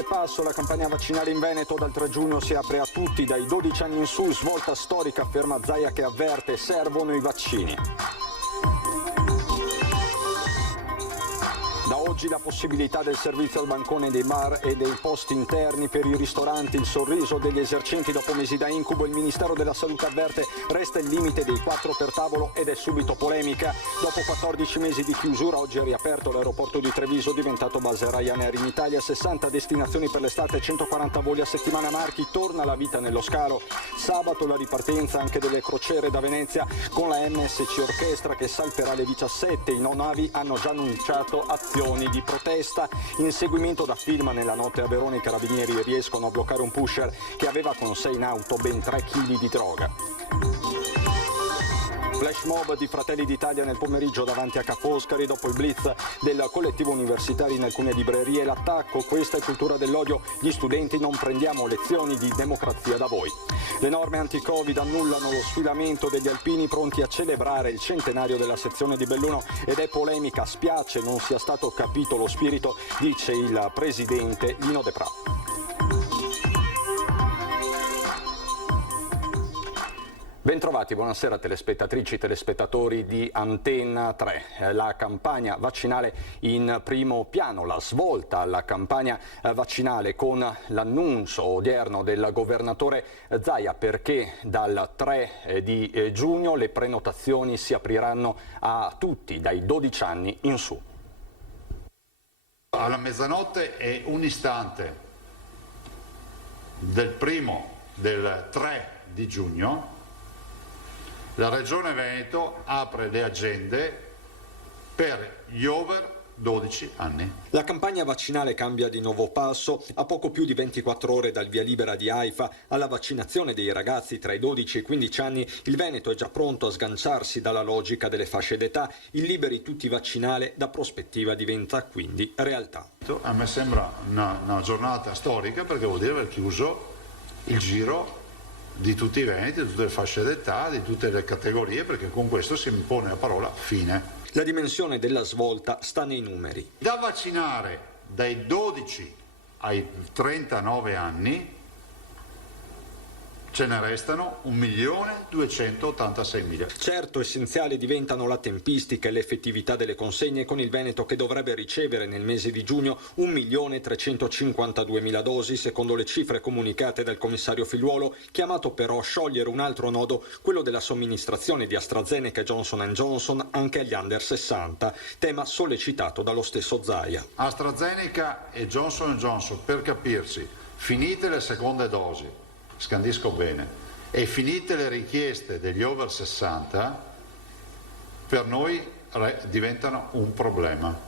forte passo la campagna vaccinale in Veneto. Dal 3 giugno si apre a tutti, dai 12 anni in su. Svolta storica, afferma Zaia, che avverte: servono i vaccini. Da oggi la possibilità del servizio al bancone dei bar e dei posti interni per i ristoranti. Il sorriso degli esercenti dopo mesi da incubo. Il Ministero della Salute avverte: resta il limite dei 4 per tavolo, ed è subito polemica. Dopo 14 mesi di chiusura, oggi è riaperto l'aeroporto di Treviso, diventato base Ryanair in Italia. 60 destinazioni per l'estate, 140 voli a settimana. Marchi, torna la vita nello scalo. Sabato la ripartenza anche delle crociere da Venezia, con la MSC Orchestra che salterà le 17. I no-navi hanno già annunciato azioni di protesta. Inseguimento da film nella notte a Verona. I carabinieri riescono a bloccare un pusher che aveva con sé in auto ben 3 kg di droga. Flash mob di Fratelli d'Italia nel pomeriggio davanti a Ca' Foscari, dopo il blitz del collettivo universitario in alcune librerie. L'attacco: questa è cultura dell'odio, gli studenti non prendiamo lezioni di democrazia da voi. Le norme anti-Covid annullano lo sfilamento degli alpini pronti a celebrare il centenario della sezione di Belluno, ed è polemica. Spiace non sia stato capito lo spirito, dice il presidente Lino De Pra. Bentrovati, buonasera telespettatrici, telespettatori di Antenna 3. La campagna vaccinale in primo piano, la svolta alla campagna vaccinale con l'annuncio odierno del governatore Zaia, perché dal 3 di giugno le prenotazioni si apriranno a tutti, dai 12 anni in su. Alla mezzanotte è un istante del 3 di giugno. La Regione Veneto apre le agende per gli over 12 anni. La campagna vaccinale cambia di nuovo passo. A poco più di 24 ore dal via libera di AIFA alla vaccinazione dei ragazzi tra i 12 e i 15 anni, il Veneto è già pronto a sganciarsi dalla logica delle fasce d'età. Il liberi tutti vaccinale da prospettiva diventa quindi realtà. A me sembra una giornata storica, perché vuol dire aver chiuso il giro di tutti i veneti, di tutte le fasce d'età, di tutte le categorie, perché con questo si impone la parola fine. La dimensione della svolta sta nei numeri. Da vaccinare dai 12 ai 39 anni ce ne restano 1.286.000. Certo, essenziali diventano la tempistica e l'effettività delle consegne, con il Veneto che dovrebbe ricevere nel mese di giugno 1.352.000 dosi, secondo le cifre comunicate dal commissario Figliuolo, chiamato però a sciogliere un altro nodo, quello della somministrazione di AstraZeneca e Johnson & Johnson anche agli under 60, tema sollecitato dallo stesso Zaia. AstraZeneca e Johnson & Johnson, per capirsi, finite le seconde dosi, scandisco bene, e finite le richieste degli over 60, per noi diventano un problema,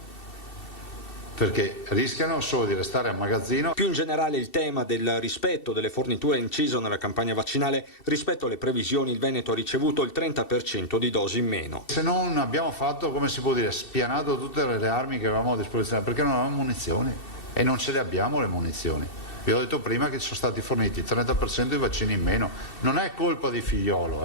perché rischiano solo di restare a magazzino. Più in generale il tema del rispetto delle forniture inciso nella campagna vaccinale. Rispetto alle previsioni, il Veneto ha ricevuto il 30% di dosi in meno. Se non abbiamo fatto, come si può dire, spianato tutte le armi che avevamo a disposizione, perché non avevamo munizioni e non ce le abbiamo le munizioni. Vi ho detto prima che ci sono stati forniti il 30% di vaccini in meno. Non è colpa di Figliuolo,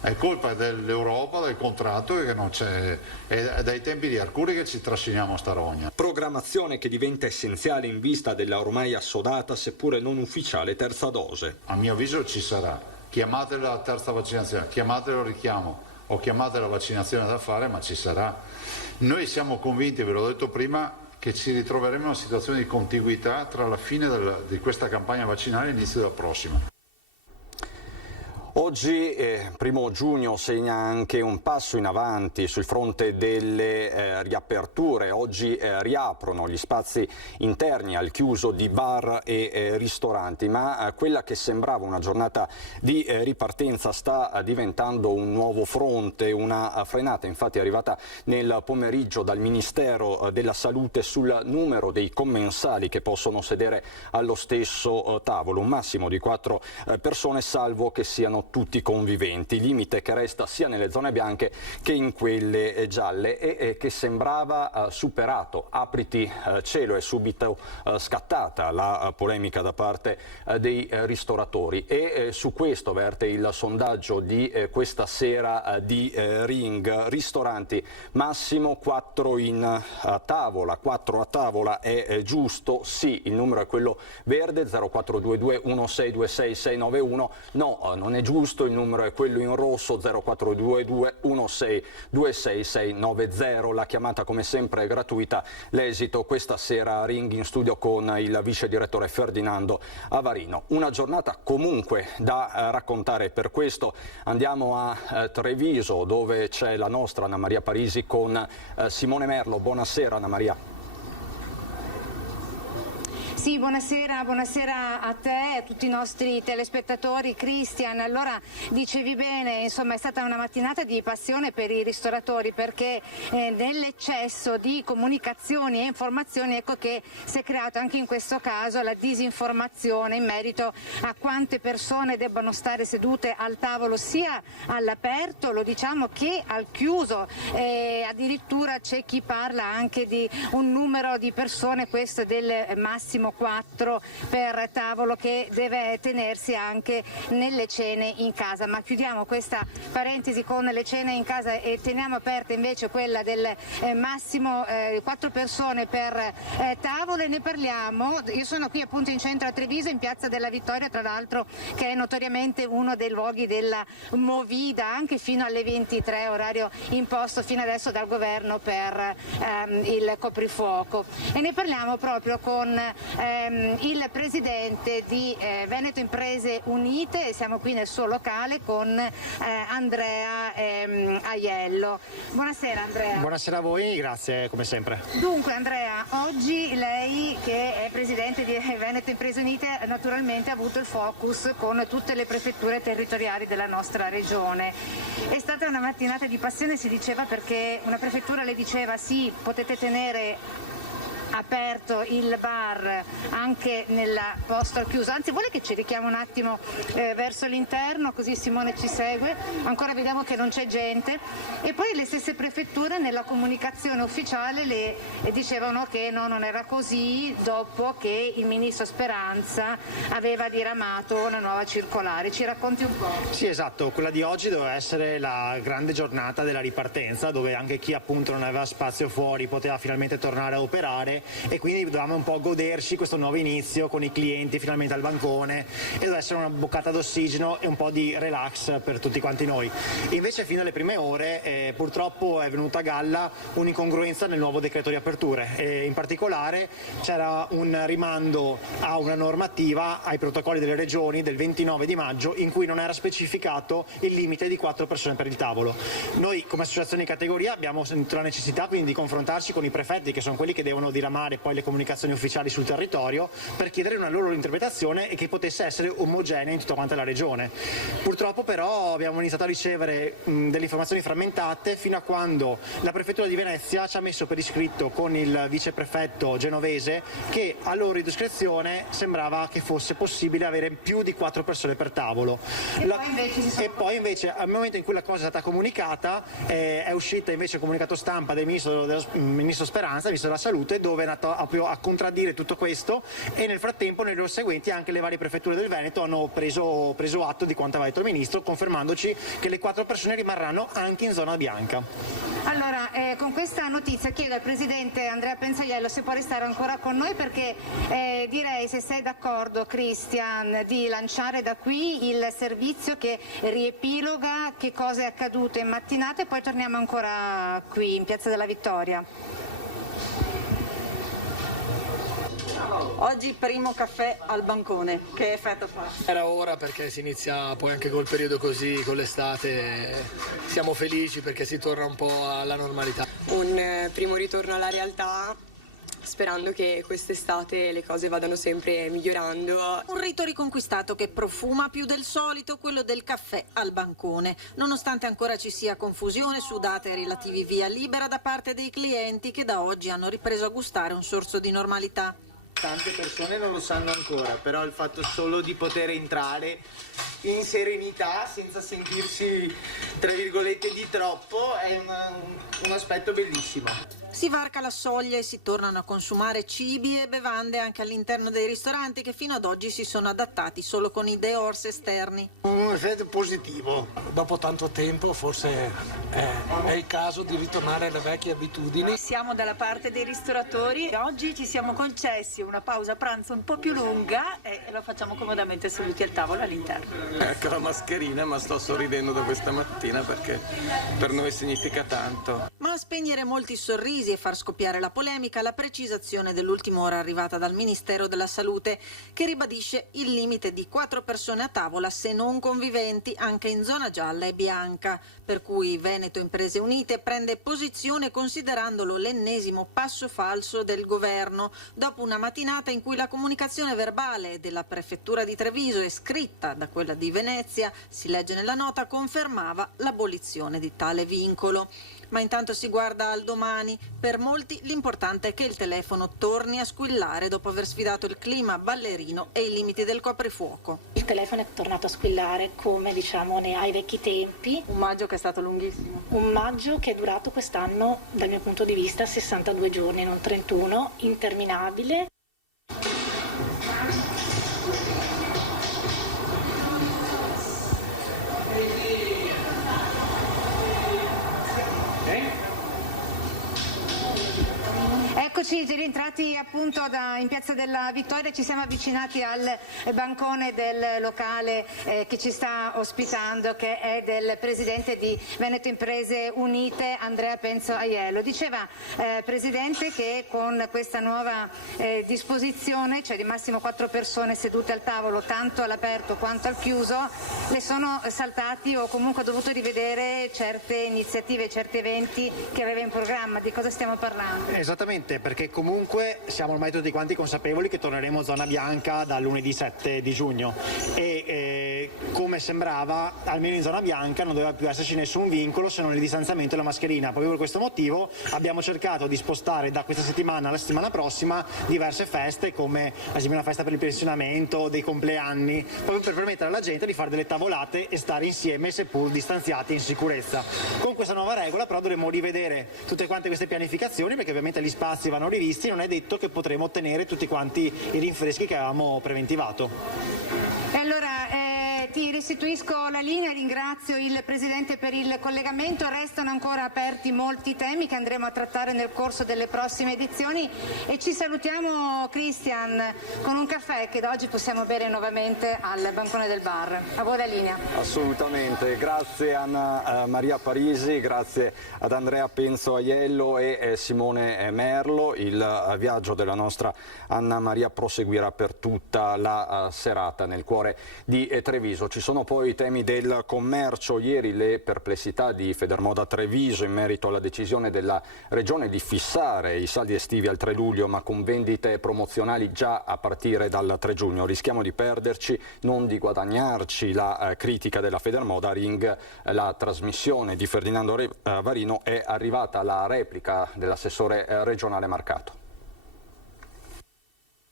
è colpa dell'Europa, del contratto che non c'è, è dai tempi di Arcuri che ci trasciniamo a sta rogna. Programmazione che diventa essenziale in vista della ormai assodata, seppure non ufficiale, terza dose. A mio avviso ci sarà. Chiamatela la terza vaccinazione, chiamatelo richiamo o chiamatela vaccinazione da fare, ma ci sarà. Noi siamo convinti, ve l'ho detto prima, che ci ritroveremo in una situazione di contiguità tra la fine di questa campagna vaccinale e l'inizio della prossima. Oggi, 1 giugno, segna anche un passo in avanti sul fronte delle riaperture. Oggi riaprono gli spazi interni al chiuso di bar e ristoranti, ma quella che sembrava una giornata di ripartenza sta diventando un nuovo fronte. Una frenata infatti è arrivata nel pomeriggio dal Ministero della Salute sul numero dei commensali che possono sedere allo stesso tavolo, un massimo di 4 persone, salvo che siano tutti conviventi, limite che resta sia nelle zone bianche che in quelle gialle e che sembrava superato. Apriti cielo, è subito scattata la polemica da parte dei ristoratori e su questo verte il sondaggio di questa sera di Ring. Ristoranti, massimo 4 a tavola è giusto? Sì, il numero è quello verde, 0422 1626 691, no, non è giusto, il numero è quello in rosso, 0422 1626 690. La chiamata come sempre è gratuita. L'esito questa sera Ring in studio con il vice direttore Ferdinando Avarino. Una giornata comunque da raccontare, per questo andiamo a Treviso dove c'è la nostra Anna Maria Parisi con Simone Merlo. Buonasera Anna Maria. Sì, buonasera a te e a tutti i nostri telespettatori. Cristian, allora dicevi bene, insomma è stata una mattinata di passione per i ristoratori perché nell'eccesso di comunicazioni e informazioni ecco che si è creato anche in questo caso la disinformazione in merito a quante persone debbano stare sedute al tavolo sia all'aperto, lo diciamo, che al chiuso. Addirittura c'è chi parla anche di un numero di persone, questo del massimo 4 per tavolo, che deve tenersi anche nelle cene in casa. Ma chiudiamo questa parentesi con le cene in casa e teniamo aperta invece quella del massimo 4 persone per tavolo e ne parliamo. Io sono qui appunto in centro a Treviso, in Piazza della Vittoria, tra l'altro, che è notoriamente uno dei luoghi della movida anche fino alle 23, orario imposto fino adesso dal governo per il coprifuoco, e ne parliamo proprio con il presidente di Veneto Imprese Unite. Siamo qui nel suo locale con Andrea Aiello. Buonasera Andrea. Buonasera a voi, grazie come sempre. Dunque Andrea, oggi lei che è presidente di Veneto Imprese Unite naturalmente ha avuto il focus con tutte le prefetture territoriali della nostra regione. È stata una mattinata di passione, si diceva, perché una prefettura le diceva sì, potete tenere aperto il bar anche nel posto al chiuso, anzi vuole che ci richiamo un attimo verso l'interno così Simone ci segue, ancora vediamo che non c'è gente, e poi le stesse prefetture nella comunicazione ufficiale le dicevano che no, non era così, dopo che il ministro Speranza aveva diramato una nuova circolare. Ci racconti un po'? Sì, esatto, quella di oggi doveva essere la grande giornata della ripartenza, dove anche chi appunto non aveva spazio fuori poteva finalmente tornare a operare, e quindi dovevamo un po' goderci questo nuovo inizio con i clienti finalmente al bancone, e doveva essere una boccata d'ossigeno e un po' di relax per tutti quanti noi. Invece fino alle prime ore purtroppo è venuta a galla un'incongruenza nel nuovo decreto di aperture, e in particolare c'era un rimando a una normativa, ai protocolli delle regioni del 29 di maggio, in cui non era specificato il limite di 4 persone per il tavolo. Noi come associazione di categoria abbiamo sentito la necessità quindi di confrontarci con i prefetti, che sono quelli che devono diramare poi le comunicazioni ufficiali sul territorio, per chiedere una loro interpretazione e che potesse essere omogenea in tutta quanta la regione. Purtroppo però abbiamo iniziato a ricevere delle informazioni frammentate fino a quando la prefettura di Venezia ci ha messo per iscritto con il viceprefetto genovese che a loro discrezione sembrava che fosse possibile avere più di 4 persone per tavolo. E poi invece al momento in cui la cosa è stata comunicata è uscita invece il comunicato stampa del ministro Speranza, ministro della Salute, dove è andato a contraddire tutto questo, e nel frattempo nelle ore seguenti anche le varie prefetture del Veneto hanno preso atto di quanto aveva detto il ministro, confermandoci che le 4 persone rimarranno anche in zona bianca. Allora, con questa notizia chiedo al presidente Andrea Pensaiello se può restare ancora con noi, perché direi, se sei d'accordo Cristian, di lanciare da qui il servizio che riepiloga che cosa è accaduto in mattinata, e poi torniamo ancora qui in Piazza della Vittoria. Oggi primo caffè al bancone, che effetto fa? Era ora, perché si inizia poi anche col periodo così, con l'estate, siamo felici perché si torna un po' alla normalità. Un primo ritorno alla realtà, sperando che quest'estate le cose vadano sempre migliorando. Un rito riconquistato che profuma più del solito quello del caffè al bancone, nonostante ancora ci sia confusione su date relativi via libera da parte dei clienti, che da oggi hanno ripreso a gustare un sorso di normalità. tante persone non lo sanno ancora, però il fatto solo di poter entrare in serenità senza sentirsi, tra virgolette, di troppo è un aspetto bellissimo. Si varca la soglia e si tornano a consumare cibi e bevande anche all'interno dei ristoranti che fino ad oggi si sono adattati solo con i dehors esterni. Un effetto positivo. Dopo tanto tempo forse è il caso di ritornare alle vecchie abitudini. Siamo dalla parte dei ristoratori. Oggi ci siamo concessi una pausa pranzo un po' più lunga e lo facciamo comodamente seduti al tavolo all'interno. Ecco la mascherina, ma sto sorridendo da questa mattina perché per noi significa tanto. Ma a spegnere molti sorrisi e far scoppiare la polemica, la precisazione dell'ultima ora arrivata dal Ministero della Salute, che ribadisce il limite di 4 persone a tavola se non conviventi anche in zona gialla e bianca, per cui Veneto Imprese Unite prende posizione considerandolo l'ennesimo passo falso del governo, dopo una mattinata in cui la comunicazione verbale della prefettura di Treviso e scritta da quella di Venezia, si legge nella nota, confermava l'abolizione di tale vincolo. Ma intanto si guarda al domani. Per molti l'importante è che il telefono torni a squillare dopo aver sfidato il clima ballerino e i limiti del coprifuoco. Il telefono è tornato a squillare come ai vecchi tempi. Un maggio che è stato lunghissimo. Un maggio che è durato quest'anno, dal mio punto di vista, 62 giorni, non 31, interminabile. Eccoci rientrati appunto in Piazza della Vittoria, ci siamo avvicinati al bancone del locale che ci sta ospitando, che è del presidente di Veneto Imprese Unite, Andrea Penzo Aiello. Diceva Presidente che con questa nuova disposizione, cioè di massimo 4 persone sedute al tavolo tanto all'aperto quanto al chiuso, le sono saltati o comunque ha dovuto rivedere certe iniziative, certi eventi che aveva in programma. Di cosa stiamo parlando? Esattamente, perché comunque siamo ormai tutti quanti consapevoli che torneremo a zona bianca dal lunedì 7 di giugno e come sembrava, almeno in zona bianca non doveva più esserci nessun vincolo se non il distanziamento e la mascherina. Proprio per questo motivo abbiamo cercato di spostare da questa settimana alla settimana prossima diverse feste, come ad esempio una festa per il pensionamento, dei compleanni, proprio per permettere alla gente di fare delle tavolate e stare insieme seppur distanziati e in sicurezza. Con questa nuova regola però dovremo rivedere tutte quante queste pianificazioni, perché ovviamente gli spazi vanno rivisti, non è detto che potremo ottenere tutti quanti i rinfreschi che avevamo preventivato. E allora ti restituisco la linea, ringrazio il Presidente per il collegamento. Restano ancora aperti molti temi che andremo a trattare nel corso delle prossime edizioni e ci salutiamo, Christian, con un caffè che da oggi possiamo bere nuovamente al bancone del bar. A voi la linea. Assolutamente, grazie Anna Maria Parisi, grazie ad Andrea Penzo Aiello e Simone Merlo. Il viaggio della nostra Anna Maria proseguirà per tutta la serata nel cuore di Treviso. Ci sono poi i temi del commercio. Ieri le perplessità di Federmoda Treviso in merito alla decisione della Regione di fissare i saldi estivi al 3 luglio ma con vendite promozionali già a partire dal 3 giugno. Rischiamo di perderci, non di guadagnarci. La critica della Federmoda Ring, la trasmissione di Ferdinando Varino, è arrivata la replica dell'assessore regionale Marcato.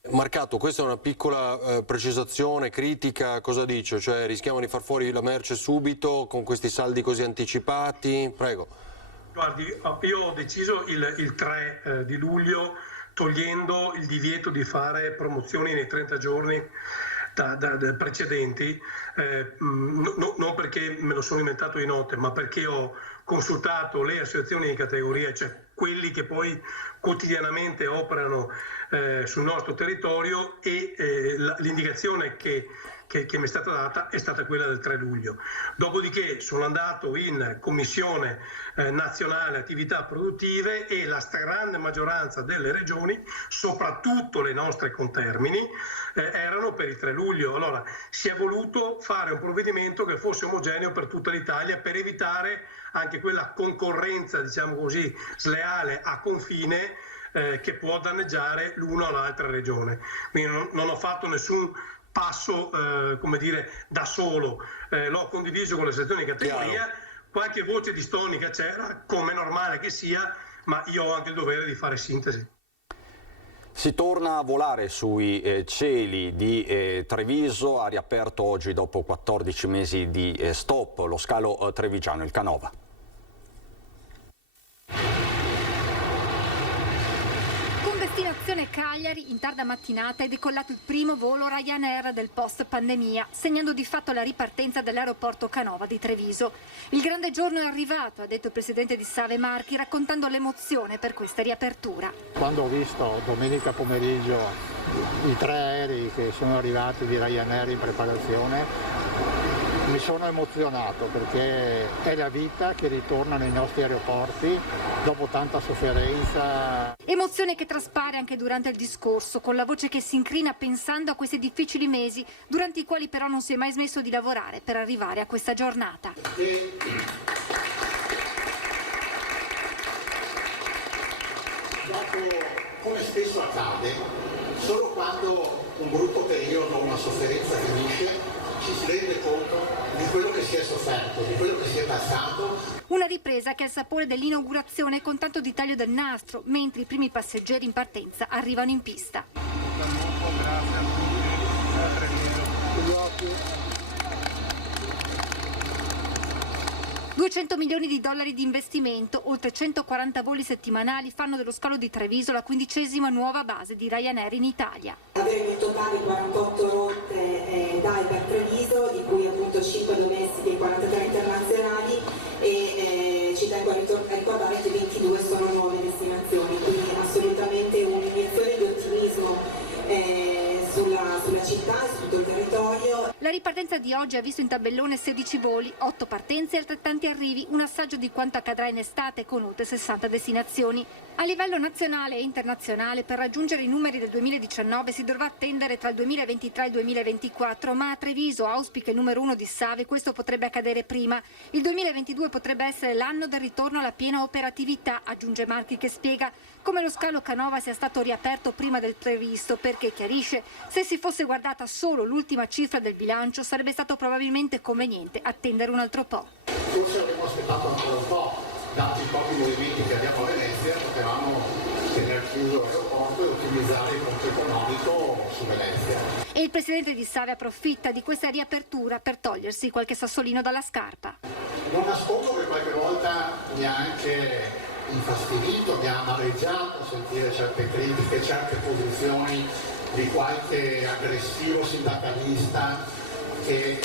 Marcato, questa è una piccola precisazione, critica, cosa dice? Cioè rischiamo di far fuori la merce subito con questi saldi così anticipati? Prego. Guardi, io ho deciso il 3 di luglio, togliendo il divieto di fare promozioni nei 30 giorni da precedenti, non perché me lo sono inventato di notte, ma perché ho consultato le associazioni di categoria, cioè quelli che poi quotidianamente operano sul nostro territorio e l'indicazione che mi è stata data è stata quella del 3 luglio. Dopodiché sono andato in Commissione Nazionale Attività Produttive e la stragrande maggioranza delle regioni, soprattutto le nostre contermini, erano per il 3 luglio. Allora si è voluto fare un provvedimento che fosse omogeneo per tutta l'Italia per evitare anche quella concorrenza, diciamo così, sleale a confine che può danneggiare l'una o l'altra regione. Quindi non ho fatto nessun passo come dire da solo, l'ho condiviso con le sezioni di categoria. Qualche voce distonica c'era, come è normale che sia, ma io ho anche il dovere di fare sintesi. Si torna a volare sui cieli di Treviso, ha riaperto oggi dopo 14 mesi di stop lo scalo trevigiano, il Canova. Con destinazione Cagliari, in tarda mattinata è decollato il primo volo Ryanair del post-pandemia, segnando di fatto la ripartenza dell'aeroporto Canova di Treviso. Il grande giorno è arrivato, ha detto il presidente di Save Marchi, raccontando l'emozione per questa riapertura. Quando ho visto domenica pomeriggio i 3 aerei che sono arrivati di Ryanair in preparazione, mi sono emozionato perché è la vita che ritorna nei nostri aeroporti dopo tanta sofferenza. Emozione che traspare anche durante il discorso, con la voce che si incrina pensando a questi difficili mesi, durante i quali però non si è mai smesso di lavorare per arrivare a questa giornata. Dopo, come spesso accade, solo quando un brutto periodo, una sofferenza finisce, ci si rende conto di quello che si è sofferto, di quello che si è passato. Una ripresa che ha il sapore dell'inaugurazione con tanto di taglio del nastro, mentre i primi passeggeri in partenza arrivano in pista. 200 milioni di dollari di investimento, oltre 140 voli settimanali fanno dello scalo di Treviso la 15ª nuova base di Ryanair in Italia. Avremo in totale 48 rotte da e per Treviso, di cui appunto 5 domestiche e 43 internazionali, e ci tengo a ricordare che 22 sono nuove destinazioni, quindi assolutamente un'iniezione di ottimismo sulla città e su tutto il territorio. La ripartenza di oggi ha visto in tabellone 16 voli, 8 partenze e altrettanti arrivi, un assaggio di quanto accadrà in estate con oltre 60 destinazioni. A livello nazionale e internazionale, per raggiungere i numeri del 2019 si dovrà attendere tra il 2023 e il 2024, ma a Treviso, auspica il numero 1 di Save, questo potrebbe accadere prima. Il 2022 potrebbe essere l'anno del ritorno alla piena operatività, aggiunge Marchi, che spiega come lo scalo Canova sia stato riaperto prima del previsto, perché chiarisce, se si fosse guardata solo l'ultima cifra del bilancio sarebbe stato probabilmente conveniente attendere un altro po'. Forse avremmo aspettato ancora un po', dati i pochi movimenti che abbiamo a Venezia, potevamo tenere chiuso l'aeroporto e ottimizzare il conto economico su Venezia. E il presidente di Save approfitta di questa riapertura per togliersi qualche sassolino dalla scarpa. Non nascondo che qualche volta mi ha anche infastidito, mi ha amareggiato sentire certe critiche, certe posizioni di qualche aggressivo sindacalista che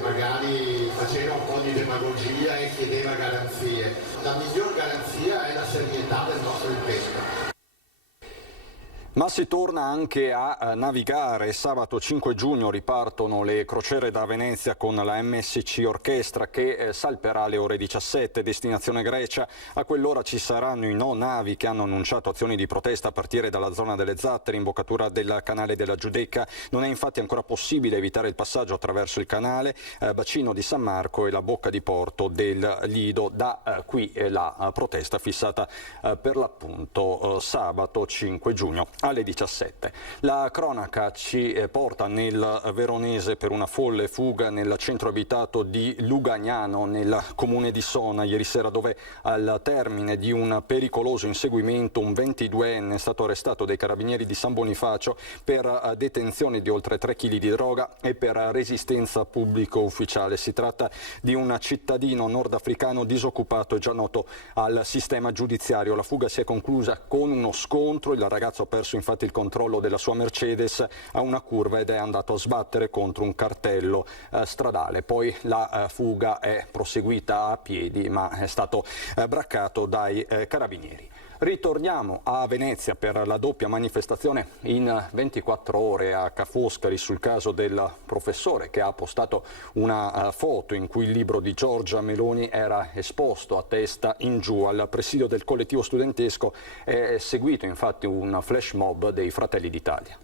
magari faceva un po' di demagogia e chiedeva garanzie. La miglior garanzia è la serietà del nostro impegno. Ma si torna anche a navigare. Sabato 5 giugno ripartono le crociere da Venezia con la MSC Orchestra che salperà alle ore 17, destinazione Grecia. A quell'ora ci saranno i no navi che hanno annunciato azioni di protesta a partire dalla zona delle Zattere, imboccatura del canale della Giudecca. Non è infatti ancora possibile evitare il passaggio attraverso il canale, bacino di San Marco e la bocca di porto del Lido. Da qui la protesta fissata per l'appunto sabato 5 giugno. Alle 17. La cronaca ci porta nel Veronese per una folle fuga nel centro abitato di Lugagnano, nel comune di Sona, ieri sera, dove al termine di un pericoloso inseguimento un 22enne è stato arrestato dai carabinieri di San Bonifacio per detenzione di oltre 3 kg di droga e per resistenza pubblico ufficiale. Si tratta di un cittadino nordafricano disoccupato e già noto al sistema giudiziario. La fuga si è conclusa con uno scontro, il ragazzo ha perso infatti il controllo della sua Mercedes a una curva ed è andato a sbattere contro un cartello stradale. Poi la fuga è proseguita a piedi, ma è stato braccato dai carabinieri. Ritorniamo a Venezia per la doppia manifestazione in 24 ore a Ca' Foscari sul caso del professore che ha postato una foto in cui il libro di Giorgia Meloni era esposto a testa in giù. Al presidio del collettivo studentesco è seguito infatti un flash mob dei Fratelli d'Italia.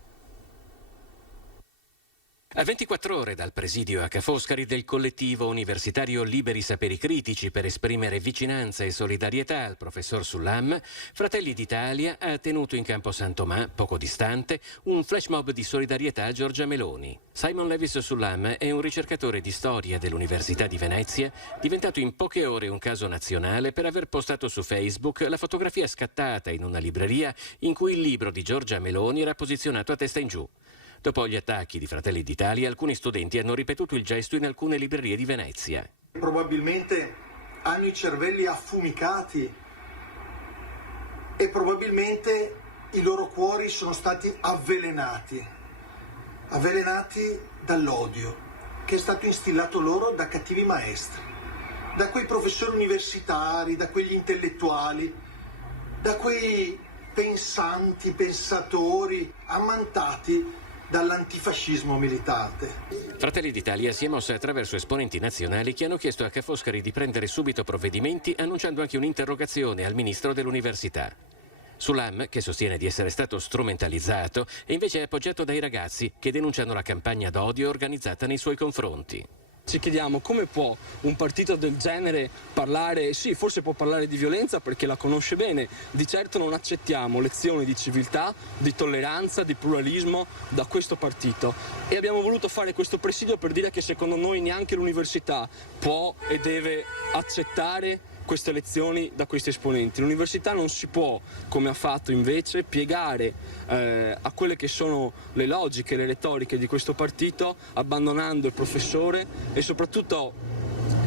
A 24 ore dal presidio a Ca' Foscari del collettivo universitario Liberi Saperi Critici per esprimere vicinanza e solidarietà al professor Sullam, Fratelli d'Italia ha tenuto in Campo San Tomà, poco distante, un flash mob di solidarietà a Giorgia Meloni. Simon Levis Sullam è un ricercatore di storia dell'Università di Venezia, diventato in poche ore un caso nazionale per aver postato su Facebook la fotografia scattata in una libreria in cui il libro di Giorgia Meloni era posizionato a testa in giù. Dopo gli attacchi di Fratelli d'Italia, alcuni studenti hanno ripetuto il gesto in alcune librerie di Venezia. Probabilmente hanno i cervelli affumicati e probabilmente i loro cuori sono stati avvelenati dall'odio che è stato instillato loro da cattivi maestri, da quei professori universitari, da quegli intellettuali, da quei pensatori ammantati dall'antifascismo militante. Fratelli d'Italia si è mossa attraverso esponenti nazionali che hanno chiesto a Ca' Foscari di prendere subito provvedimenti, annunciando anche un'interrogazione al ministro dell'Università. Sullam, che sostiene di essere stato strumentalizzato, è invece appoggiato dai ragazzi che denunciano la campagna d'odio organizzata nei suoi confronti. Ci chiediamo come può un partito del genere parlare, sì, forse può parlare di violenza perché la conosce bene, di certo non accettiamo lezioni di civiltà, di tolleranza, di pluralismo da questo partito. E abbiamo voluto fare questo presidio per dire che secondo noi neanche l'università può e deve accettare queste lezioni da questi esponenti. L'università non si può, come ha fatto invece, piegare a quelle che sono le logiche, le retoriche di questo partito, abbandonando il professore e soprattutto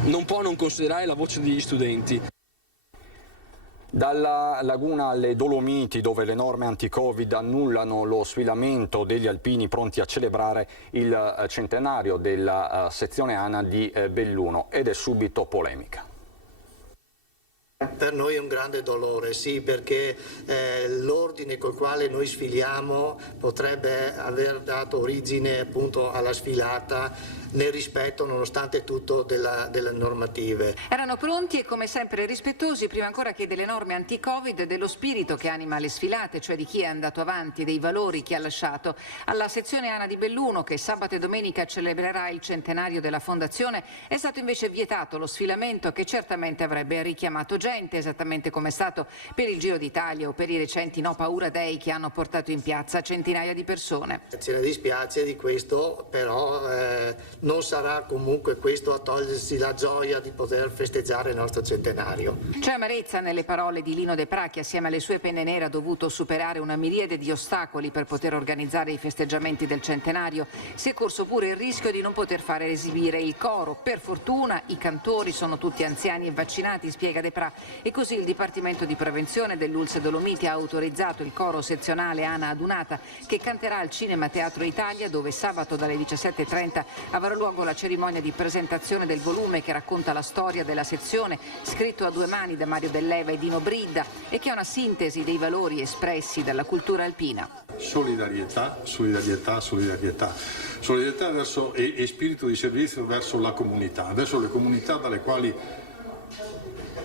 non può non considerare la voce degli studenti. Dalla laguna alle Dolomiti, dove le norme anti-Covid annullano lo sfilamento degli alpini pronti a celebrare il centenario della sezione ANA di Belluno, ed è subito polemica. Per noi è un grande dolore, sì, perché l'ordine col quale noi sfiliamo potrebbe aver dato origine appunto alla sfilata nel rispetto, nonostante tutto, delle normative. Erano pronti e come sempre rispettosi, prima ancora che delle norme anti-Covid, dello spirito che anima le sfilate, cioè di chi è andato avanti, dei valori che ha lasciato. Alla sezione ANA di Belluno, che sabato e domenica celebrerà il centenario della fondazione, è stato invece vietato lo sfilamento che certamente avrebbe richiamato gente, esattamente come è stato per il Giro d'Italia o per i recenti No Paura Day che hanno portato in piazza centinaia di persone. Ce ne dispiace di questo, però non sarà comunque questo a togliersi la gioia di poter festeggiare il nostro centenario. C'è amarezza nelle parole di Lino De Pra, che assieme alle sue penne nere ha dovuto superare una miriade di ostacoli per poter organizzare i festeggiamenti del centenario. Si è corso pure il rischio di non poter fare esibire il coro. Per fortuna i cantori sono tutti anziani e vaccinati, spiega De Pra, e così il Dipartimento di Prevenzione dell'Ulse Dolomiti ha autorizzato il coro sezionale ANA Adunata, che canterà al Cinema Teatro Italia, dove sabato dalle 17:30 avrà luogo la cerimonia di presentazione del volume che racconta la storia della sezione, scritto a due mani da Mario Dell'Eva e Dino Bridda, e che è una sintesi dei valori espressi dalla cultura alpina. Solidarietà, solidarietà, solidarietà. Solidarietà verso, e spirito di servizio verso la comunità, verso le comunità dalle quali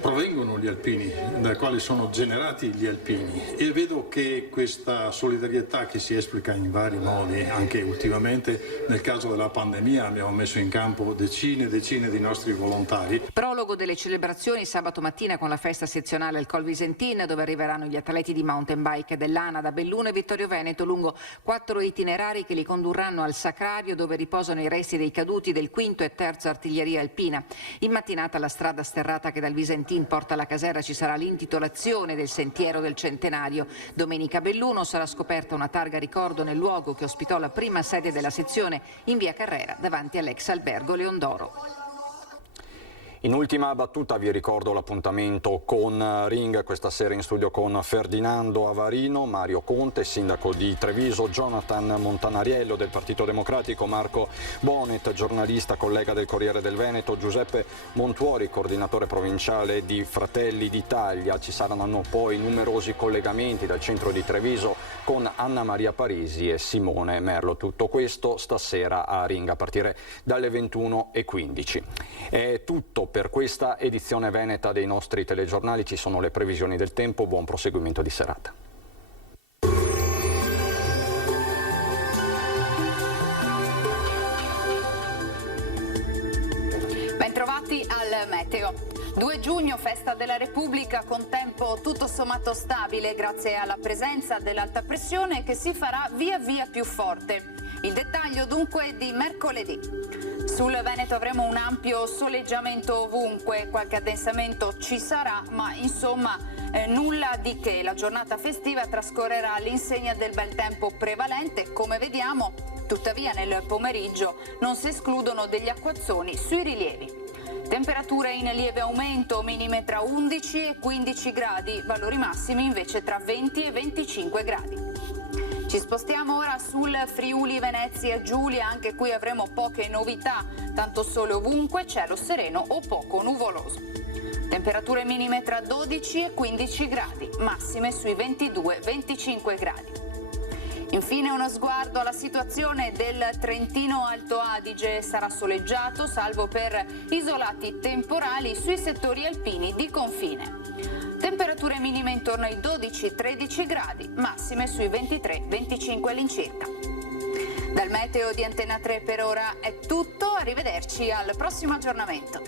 provengono gli alpini, dai quali sono generati gli alpini, e vedo che questa solidarietà, che si esplica in vari modi, anche ultimamente nel caso della pandemia abbiamo messo in campo decine e decine di nostri volontari. Prologo delle celebrazioni sabato mattina con la festa sezionale al Col Visentin, dove arriveranno gli atleti di mountain bike dell'ANA da Belluno e Vittorio Veneto lungo 4 itinerari che li condurranno al Sacrario, dove riposano i resti dei caduti del 5° e 3° Artiglieria Alpina. In mattinata la strada sterrata che dal Visentin porta alla caserra ci sarà l'intitolazione del sentiero del centenario. Domenica a Belluno sarà scoperta una targa ricordo nel luogo che ospitò la prima sede della sezione, in via Carrera davanti all'ex albergo Leondoro. In ultima battuta vi ricordo l'appuntamento con Ring questa sera in studio con Ferdinando Avarino, Mario Conte, sindaco di Treviso, Jonathan Montanariello del Partito Democratico, Marco Bonet, giornalista, collega del Corriere del Veneto, Giuseppe Montuori, coordinatore provinciale di Fratelli d'Italia. Ci saranno poi numerosi collegamenti dal centro di Treviso con Anna Maria Parisi e Simone Merlo. Tutto questo stasera a Ring a partire dalle 21:15. È tutto per questa edizione veneta dei nostri telegiornali. Ci sono le previsioni del tempo. Buon proseguimento di serata. Bentrovati al meteo. 2 giugno, festa della Repubblica, con tempo tutto sommato stabile grazie alla presenza dell'alta pressione che si farà via via più forte. Il dettaglio dunque di mercoledì. Sul Veneto avremo un ampio soleggiamento ovunque, qualche addensamento ci sarà, ma insomma nulla di che. La giornata festiva trascorrerà all'insegna del bel tempo prevalente, come vediamo. Tuttavia nel pomeriggio non si escludono degli acquazzoni sui rilievi. Temperature in lieve aumento, minime tra 11 e 15 gradi, valori massimi invece tra 20 e 25 gradi. Ci spostiamo ora sul Friuli Venezia Giulia, anche qui avremo poche novità, tanto sole ovunque, cielo sereno o poco nuvoloso. Temperature minime tra 12 e 15 gradi, massime sui 22-25 gradi. Infine uno sguardo alla situazione del Trentino Alto Adige. Sarà soleggiato, salvo per isolati temporali sui settori alpini di confine. Temperature minime intorno ai 12-13 gradi, massime sui 23-25 all'incirca. Dal meteo di Antena 3 per ora è tutto, arrivederci al prossimo aggiornamento.